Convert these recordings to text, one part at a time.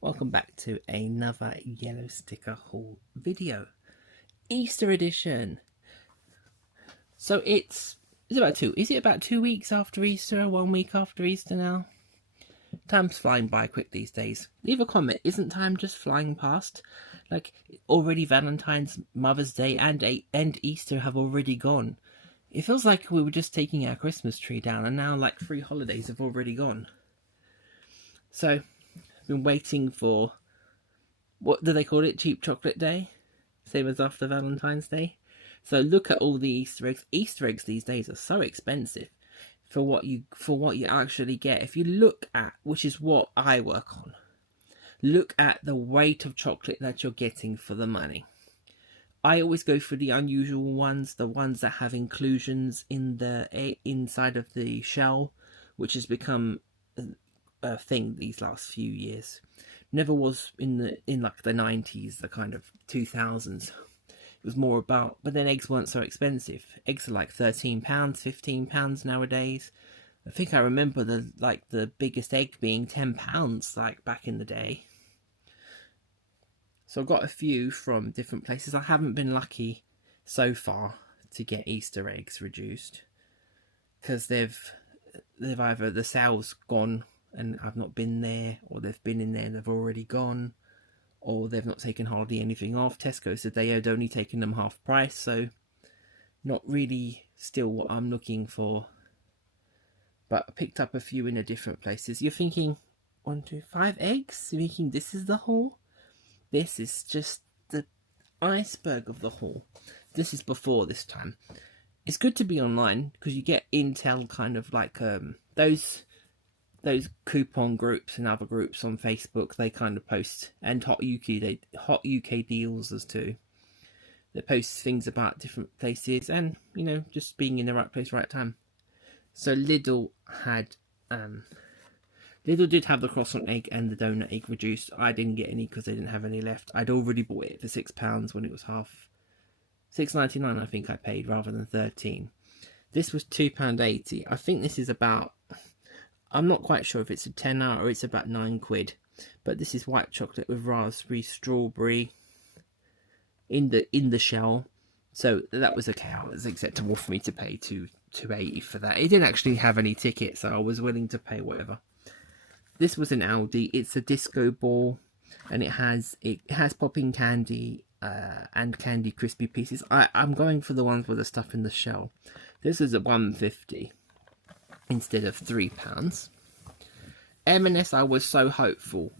Welcome back to another Yellow Sticker haul video. Easter edition. So is it about 2 weeks after Easter, 1 week after Easter now? Time's flying by quick these days. Leave a comment, isn't time just flying past? Like, already Valentine's, Mother's Day and Easter have already gone. It feels like we were just taking our Christmas tree down and now like 3 holidays have already gone. So, been waiting for, what do they call it? Cheap Chocolate Day? Same as after Valentine's Day. So look at all the Easter eggs. Easter eggs these days are so expensive for what you actually get. If you look at, which is what I work on, look at the weight of chocolate that you're getting for the money. I always go for the unusual ones, the ones that have inclusions in the inside of the shell, which has become a thing these last few years. Never was in like the 90s, the kind of 2000s. It was more about, but then eggs weren't so expensive. Eggs are like £13, £15 nowadays. I think I remember the biggest egg being £10 like back in the day. So I've got a few from different places. I haven't been lucky so far to get Easter eggs reduced because they've either the sale's gone and I've not been there, or they've been in there and they've already gone, or they've not taken hardly anything off. Tesco said they had only taken them half price, so not really still what I'm looking for. But I picked up a few in a different places. You're thinking, 1, 2, 5 eggs? You're thinking this is the haul? This is just the iceberg of the haul. This is before this time. It's good to be online because you get intel, kind of like those coupon groups and other groups on Facebook. They kind of post, and Hot UK deals as too. They post things about different places and, you know, just being in the right place, right time. So Lidl did have the croissant egg and the donut egg reduced. I didn't get any because they didn't have any left. I'd already bought it for £6 when it was half. £6.99 I think I paid rather than £13. This was £2.80. I think this is about, I'm not quite sure if it's a tenner or it's about £9. But this is white chocolate with raspberry, strawberry in the shell. So that was okay. It was acceptable for me to pay £2.80 for that. It didn't actually have any tickets, so I was willing to pay whatever. This was an Aldi. It's a disco ball, and it has popping candy and candy crispy pieces. I'm going for the ones with the stuff in the shell. This is a £1.50 instead of £3. M&S, I was so hopeful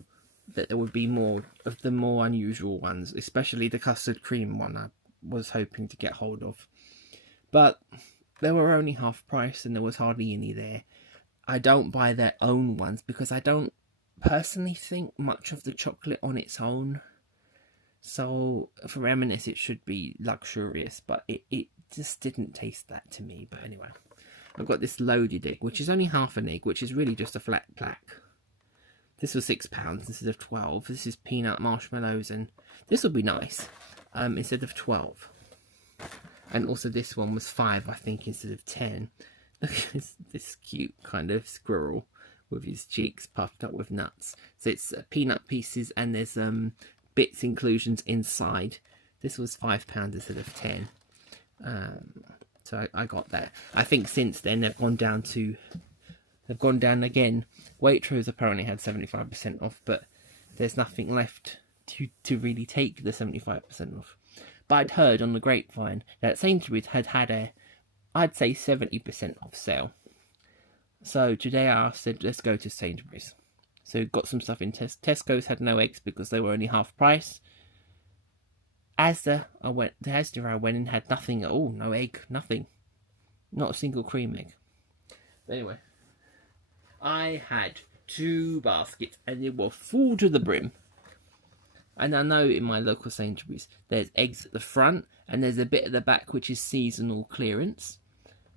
that there would be more of the more unusual ones, especially the custard cream one I was hoping to get hold of. But they were only half price and there was hardly any there. I don't buy their own ones because I don't personally think much of the chocolate on its own. So for M&S it should be luxurious, but it just didn't taste that to me. But anyway, I've got this loaded egg, which is only half an egg, which is really just a flat plaque. This was £6 instead of 12. This is peanut marshmallows, and this will be nice instead of 12. And also this one was 5, I think, instead of 10. Look at this cute kind of squirrel with his cheeks puffed up with nuts. So it's peanut pieces, and there's bits inclusions inside. This was £5 instead of 10. So I got that. I think since then they've gone down again. Waitrose apparently had 75% off, but there's nothing left to really take the 75% off. But I'd heard on the grapevine that Sainsbury's had a, I'd say 70% off sale. So today I said, let's go to Sainsbury's. So got some stuff in Tesco's, had no eggs because they were only half price. Asda, I went and had nothing at all. No egg, nothing. Not a single cream egg. But anyway, I had 2 baskets and they were full to the brim. And I know in my local Sainsbury's, there's eggs at the front and there's a bit at the back which is seasonal clearance.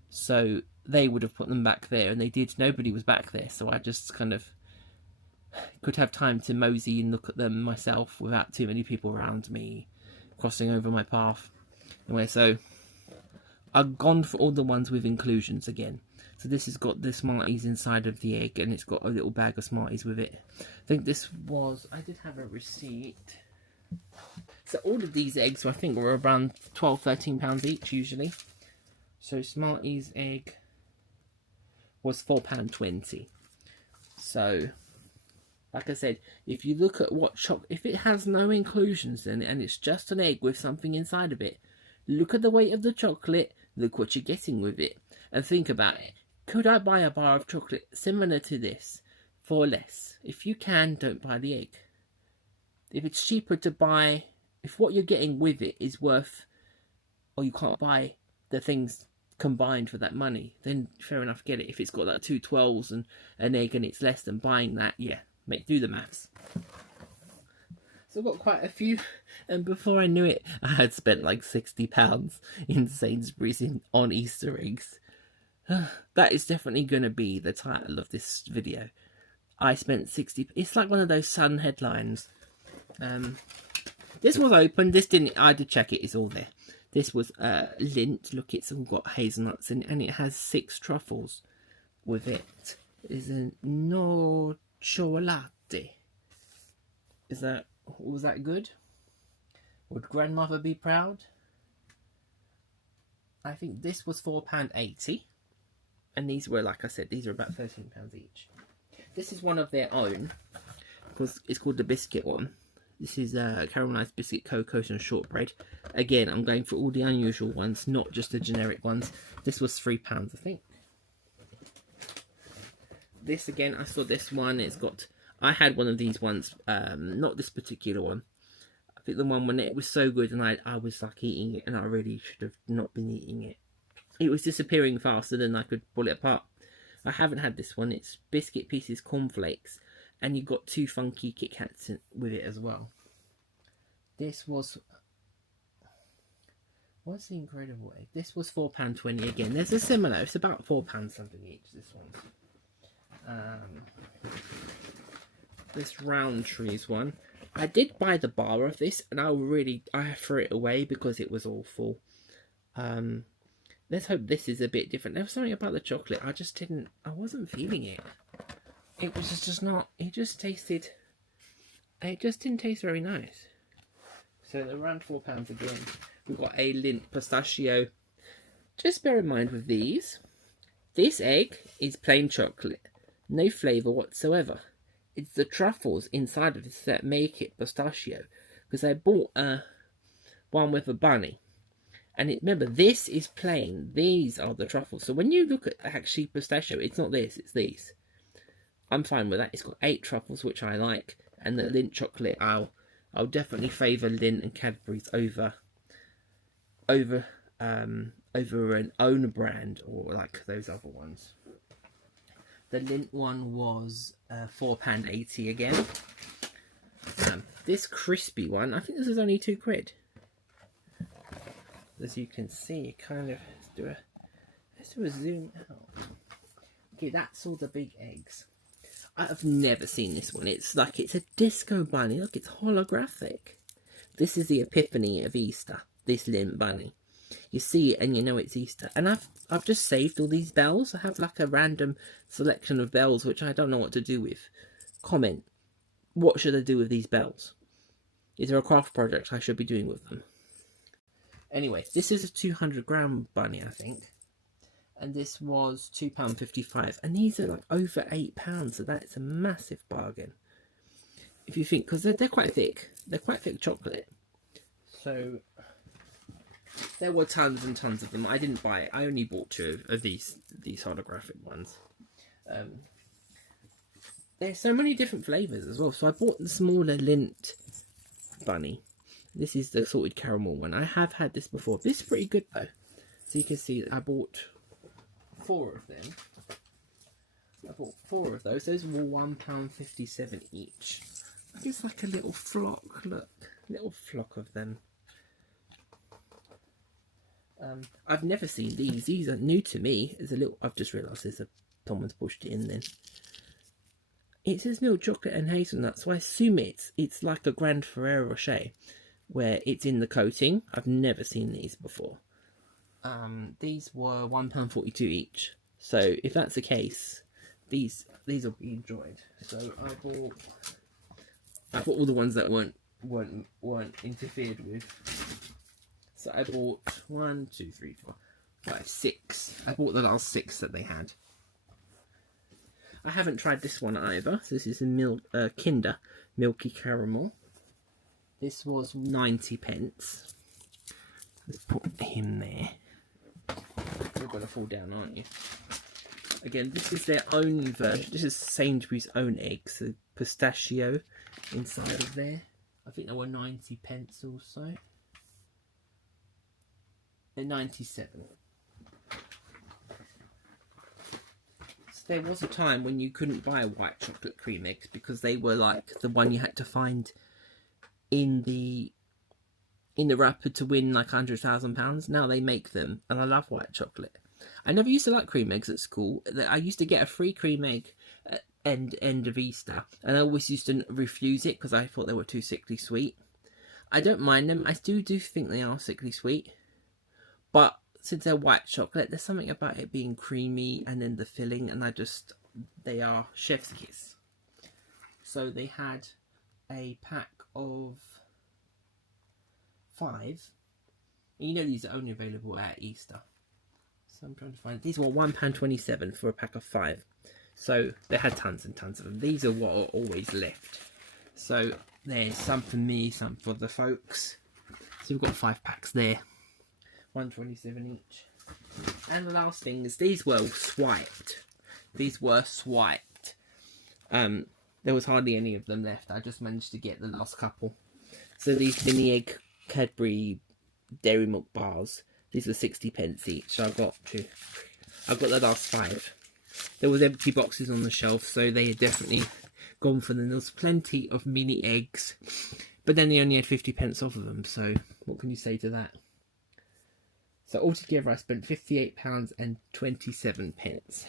So they would have put them back there, and they did. Nobody was back there, so I just kind of could have time to mosey and look at them myself without too many people around me crossing over my path. Anyway, so I've gone for all the ones with inclusions again. So this has got the Smarties inside of the egg, and it's got a little bag of Smarties with it. I think this was, I did have a receipt. So all of these eggs, I think, were around £12–13 each usually. So Smarties egg was £4.20. So, like I said, if you look at what if it has no inclusions in it and it's just an egg with something inside of it, look at the weight of the chocolate, look what you're getting with it, and think about it. Could I buy a bar of chocolate similar to this for less? If you can, don't buy the egg. If it's cheaper to buy, if what you're getting with it is worth, or you can't buy the things combined for that money, then fair enough, get it. If it's got like 2 12s and an egg and it's less than buying that, yeah, do the maths. So I've got quite a few, and before I knew it, I had spent like £60 in Sainsbury's on Easter eggs. That is definitely going to be the title of this video. I spent 60. It's like one of those Sun headlines. This was open. This didn't. I did check it. It's all there. This was Lindt. Look, it's all got hazelnuts in it, and it has 6 truffles with it. Is a nocciolate. Was that good? Would grandmother be proud? I think this was £4.80. And these were, like I said, these are about £13 each. This is one of their own, because it's called the biscuit one. This is caramelised biscuit, cocoa and shortbread. Again, I'm going for all the unusual ones, not just the generic ones. This was £3, I think. This again, I saw this one. It's got. I had one of these ones, not this particular one. I think the one when it was so good, and I was like eating it, and I really should have not been eating it. It was disappearing faster than I could pull it apart. I haven't had this one. It's biscuit pieces, cornflakes, and you've got 2 funky Kit Kats with it as well. This was... What's the incredible egg? This was £4.20 again. There's a similar. It's about £4 something each, this one. This Roundtree's one. I did buy the bar of this, and I threw it away because it was awful. Let's hope this is a bit different. There was something about the chocolate. I wasn't feeling it. It was just not, it just didn't taste very nice. So around £4 again. We've got a Lindt pistachio. Just bear in mind with these, this egg is plain chocolate. No flavour whatsoever. It's the truffles inside of this that make it pistachio. Because I bought one with a bunny. And remember, this is plain. These are the truffles. So when you look at actually pistachio, it's not this, it's these. I'm fine with that. It's got 8 truffles, which I like. And the Lindt chocolate, I'll definitely favour Lindt and Cadbury's over an own brand or like those other ones. The Lindt one was £4.80 again. This crispy one, I think this is only £2. As you can see, let's do a zoom out. Okay, that's all the big eggs. I've never seen this one. It's a disco bunny. Look, it's holographic. This is the epiphany of Easter, this Lindt bunny. You see it and you know it's Easter. And I've just saved all these bells. I have like a random selection of bells which I don't know what to do with. Comment, what should I do with these bells? Is there a craft project I should be doing with them? Anyway, this is a 200-gram bunny, I think. And this was £2.55. And these are like over £8, so that's a massive bargain. If you think, because they're quite thick. They're quite thick chocolate. So, there were tons and tons of them. I didn't buy it. I only bought 2 of these holographic ones. There's so many different flavours as well. So I bought the smaller Lindt bunny. This is the salted caramel one. I have had this before. This is pretty good though. So you can see I bought 4 of them. I bought 4 of those. Those were £1.57 each. It's like a little flock. Look, little flock of them. I've never seen these. These are new to me. I've just realised someone's pushed it in then. It says milk chocolate and hazelnut, so I assume it's like a Grand Ferrero Rocher, where it's in the coating. I've never seen these before. These were £1.42 each, So if that's the case, these will be enjoyed. So I bought all the ones that weren't interfered with. So I bought 1, 2, 3, 4, 5, 6. I bought the last 6 that they had. I haven't tried this one either. So this is a Kinder Milky Caramel. This was 90p. Let's put him there. You're going to fall down, aren't you? Again, this is their own version. This is Sainsbury's own eggs. So pistachio inside of there. I think they were 90p also. They're 97. So there was a time when you couldn't buy white chocolate cream eggs because they were like the one you had to find in the wrapper to win like £100,000. Now they make them, and I love white chocolate. I never used to like cream eggs at school. I used to get a free cream egg at end of Easter, and I always used to refuse it because I thought they were too sickly sweet. I don't mind them. I do think they are sickly sweet, but since they're white chocolate, there's something about it being creamy and then the filling, and they are chef's kiss. So they had a pack of 5. And you know these are only available at Easter. So I'm trying to find... These were £1.27 for a pack of 5. So they had tons and tons of them. These are what are always left. So there's some for me, some for the folks. So we've got 5 packs there. £1.27 each. And the last thing is these were swiped. These were swiped. There was hardly any of them left. I just managed to get the last couple. So these mini egg Cadbury Dairy Milk bars. These were 60p each. So I've got the last 5. There was empty boxes on the shelf, so they had definitely gone for them. There was plenty of mini eggs, but then they only had 50p off of them. So what can you say to that? So altogether, I spent £58.27.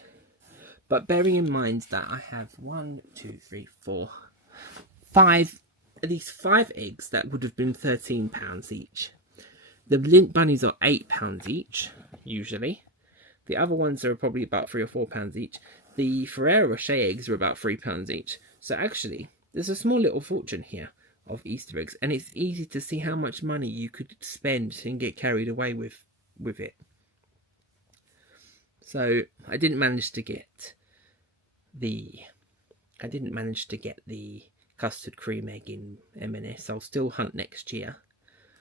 But bearing in mind that I have 5, at least 5 eggs that would have been £13 each. The Lindt bunnies are £8 each, usually. The other ones are probably about £3 or £4 each. The Ferrero Rocher eggs are about £3 each. So actually, there's a small little fortune here of Easter eggs, and it's easy to see how much money you could spend and get carried away with it. So I didn't manage to get the custard cream egg in M&S. I'll still hunt next year,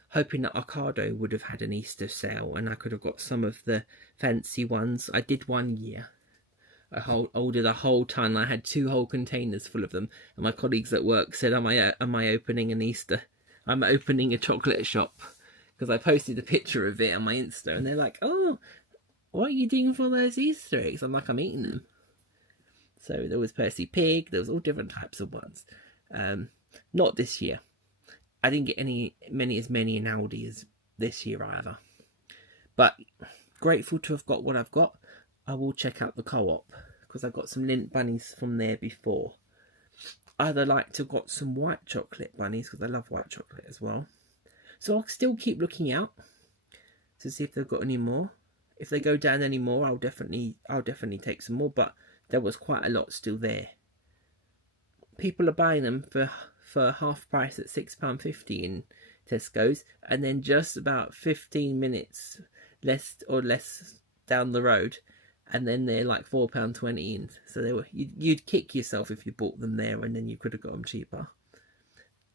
hoping that Ocado would have had an Easter sale and I could have got some of the fancy ones. I did one year. I ordered a whole ton. I had 2 whole containers full of them, and my colleagues at work said, am I opening an Easter? I'm opening a chocolate shop, because I posted a picture of it on my Insta, and they're like, oh, what are you doing for those Easter eggs? I'm like, I'm eating them. So there was Percy Pig, there was all different types of ones. Not this year. I didn't get many in Aldi as this year either. But grateful to have got what I've got. I will check out the Co-op, because I got some Lindt bunnies from there before. I'd like to have got some white chocolate bunnies, because I love white chocolate as well. So I'll still keep looking out to see if they've got any more. If they go down any more, I'll definitely take some more. But there was quite a lot still there. People are buying them for half price at £6.50 in Tesco's, and then just about 15 minutes less down the road, and then they're like £4.20 in. So you'd kick yourself if you bought them there, and then you could have got them cheaper.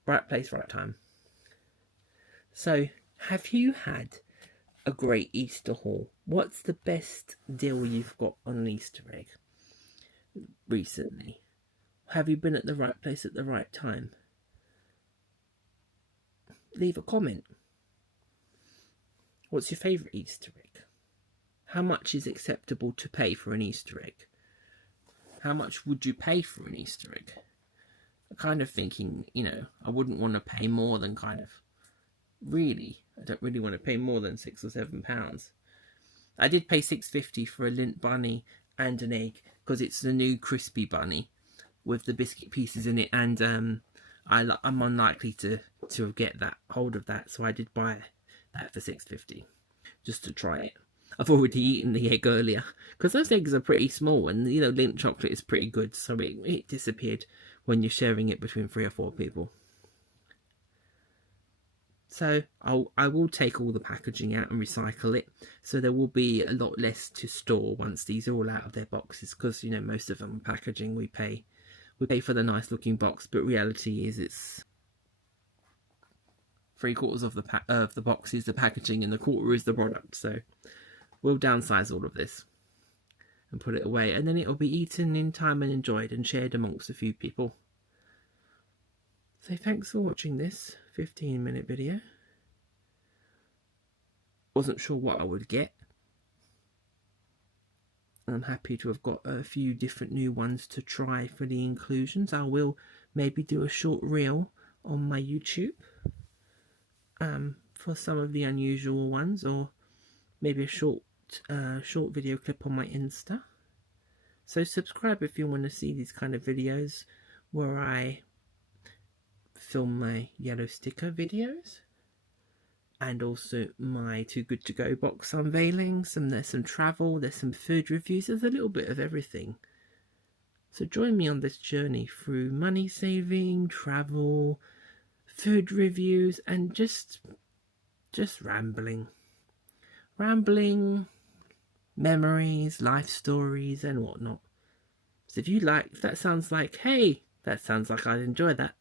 Right place, right time. So, have you had a great Easter haul? What's the best deal you've got on an Easter egg recently? Have you been at the right place at the right time? Leave a comment. What's your favourite Easter egg? How much is acceptable to pay for an Easter egg? How much would you pay for an Easter egg? I'm kind of thinking, I wouldn't want to pay more than I don't really want to pay more than £6 or £7. I did pay £6.50 for a Lindt bunny and an egg, because it's the new crispy bunny with the biscuit pieces in it, and I'm unlikely to get hold of that, so I did buy that for £6.50 just to try it. I've already eaten the egg earlier because those eggs are pretty small, and you know, Lindt chocolate is pretty good, so it disappeared when you're sharing it between 3 or 4 people. So I will take all the packaging out and recycle it, so there will be a lot less to store once these are all out of their boxes, because you know, most of them packaging we pay for the nice looking box, but reality is it's 3/4 of the box is the packaging and the quarter is the product. So we'll downsize all of this and put it away, and then it'll be eaten in time and enjoyed and shared amongst a few people. So thanks for watching this 15-minute video. Wasn't sure what I would get. I'm happy to have got a few different new ones to try for the inclusions. I will maybe do a short reel on my YouTube for some of the unusual ones, or maybe a short video clip on my Insta. So subscribe if you want to see these kind of videos where I film my yellow sticker videos, and also my Too Good To Go box unveilings. There's some travel, there's some food reviews, there's a little bit of everything. So join me on this journey through money saving, travel, food reviews, and just rambling, memories, life stories, and whatnot. So if you like, if that sounds like, hey, that sounds like I'd enjoy that,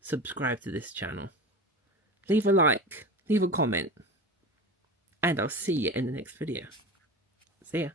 subscribe to this channel, leave a like, leave a comment, and I'll see you in the next video. See ya.